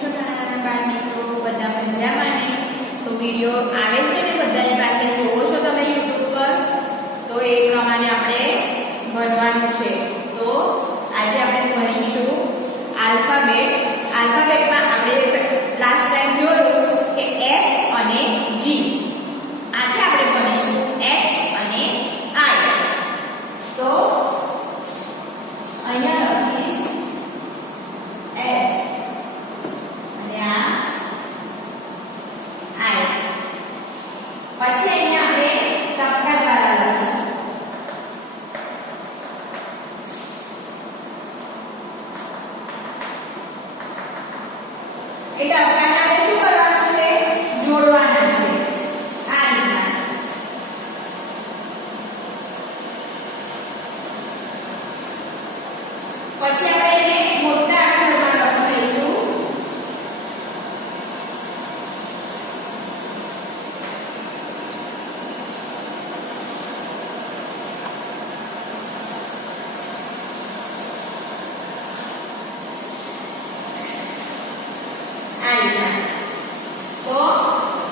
છો નાના બાળ મિત્રો? બધા મજામાં ને? તો વિડિયો આવે છે ને બધાની પાસે, જોવો છો તમે YouTube પર? તો એ પ્રમાણે આપણે ભણવાનું છે. તો આજે આપણે ભણીશું આલ્ફાબેટ. આલ્ફાબેટમાં આપણે લાસ્ટ ટાઈમ જોયું કે F અને G. આજે આપણે ભણીશું H અને I. તો અહીંયા લખીશ H અને આ I. પછી અહીંયા આપણે ટપકા દ્વારા લખીશું. એ ટપકાને આપણે શું કરવાનું છે? જોડવાના છે આ રીતના. પછી આપણે એને મોટા અક્ષરમાં લખીશું. તો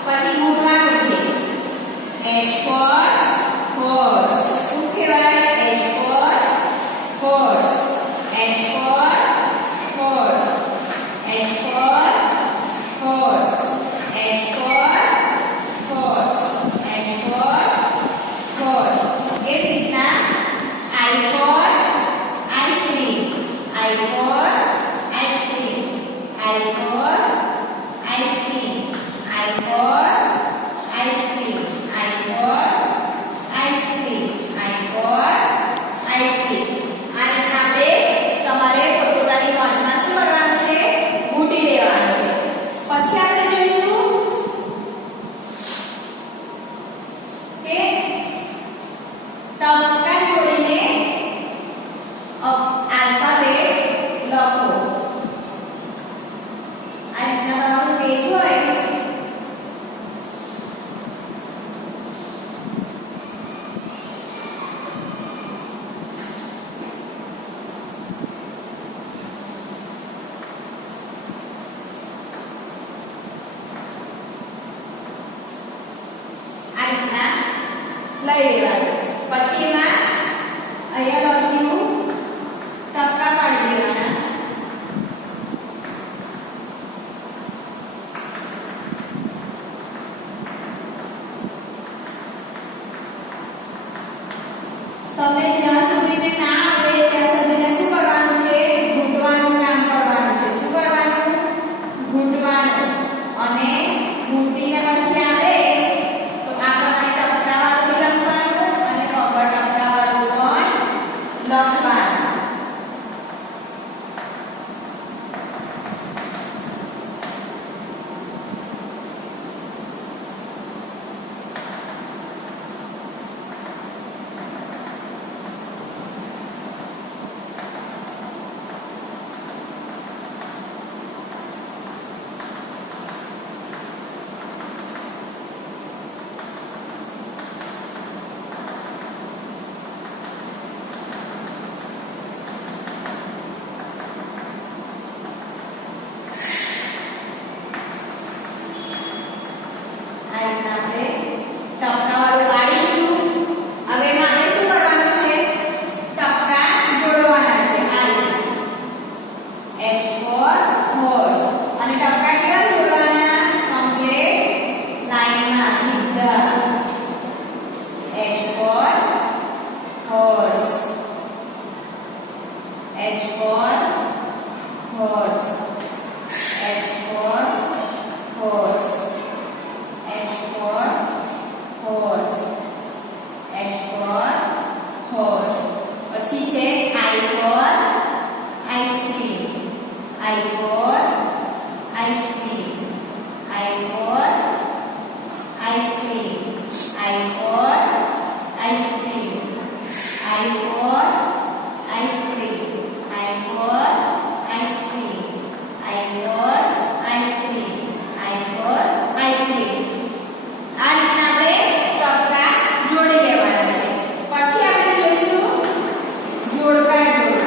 પછી મૂકવાનું છે H for horse. શું કહેવાય? H for horse. H for horse. H for horse. H for horse. H for horse. એ રીતના I for ice cream. I for ice cream. I for ice cream. I for ice cream. I for ice cream. I for ice cream. આ રીતના આપણે તમારે પોતાની નોટમાં શું કરવાનું છે? ગૂંથી લેવાનું છે. પછી આપણે જોઈશું કે ટપકા જોડીને આલ્ફાબેટ લખો. આ રીતના તમારું પેજ હોય લઈ લેવાનું. પછી એમાં અહીંયા લખ્યું ટપકા પાડી દેવાના. તમને જ્યાં સુધી ના આવે ત્યાં સુધી શું કરવાનું છે? ઘૂંટવાનું કામ કરવાનું છે. શું કરવાનું? ઘૂંટવાનું. અને ઘૂંટીને પછી આવે તો આપણે ટપકાવાળું લખવાનું અને વગર ટપકાવાળું પણ લખવાનું. ટપકાવાળું પાડી લીધું. હવે મારે શું કરવાનું છે? ટપકા જોડવાના છે. H for horse. અને ટપકા કેવા જોડવાના? કમ્પ્લીટ લાઈનમાં સીધા. H for horse. H for horse. H for horse. H for horse. H for horse. પછી છે I for ice cream. I for ice cream. I for ice cream. I for ice cream. I for ice cream. I for ice cream. I for ice cream. I for ice cream. આ રીતના આપણે ટપકા જોડી લેવાના છે. પછી આપણે જોઈશું જોડકા જોડવું.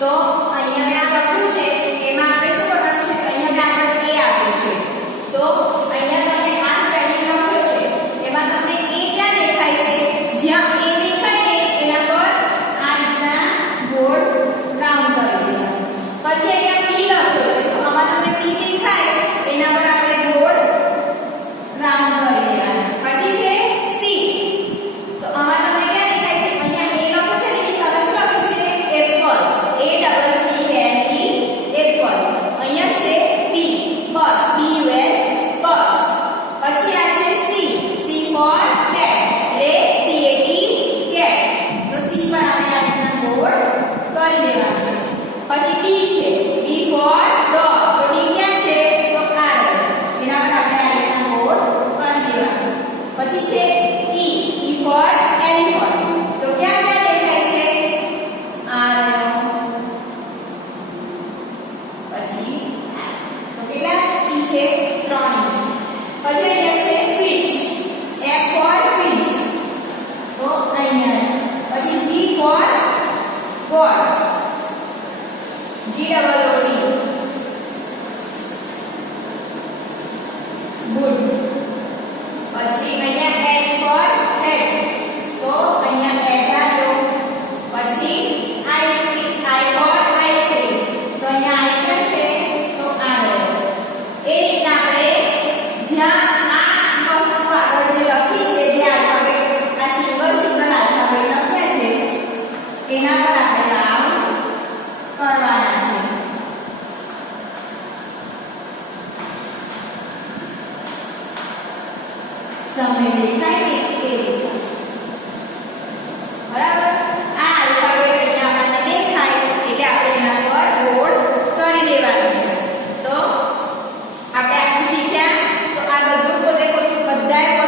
તો અહીંયા મેં આ લખ્યું છે એમાં આપણે શું કરવાનું છે અહીંયા મેં આપણે a આપ્યું છે તો અહીંયા તમે આ સ્પેલિંગ લખ્યો છે એમાં તમને a ક્યાં દેખાય છે જ્યાં a દેખાય ને એના પર આ રીતના બોર્ડ રાઉન્ડ કરી દેવાનું પછી અહીંયા p લખ્યો છે તો આમાં તમને p દેખાય એના પર આપણે બોર્ડ રાઉન્ડ કરી દેવાનું પછી છે c તો આમાં તમને ક્યાં દેખાય છે અહીંયા a લખ્યો છે ને એની સામે શું લખ્યું છે Apple A double P L E સમય દેખાય ને એવું. બરાબર. આ આલ્ફાબેટ અહીંયા આપણને દેખાય એટલે આપણે એના પર બોલ્ડ કરી દેવાનું છે. તો આપણે આટલું શીખ્યા. તો આ બધું બધાએ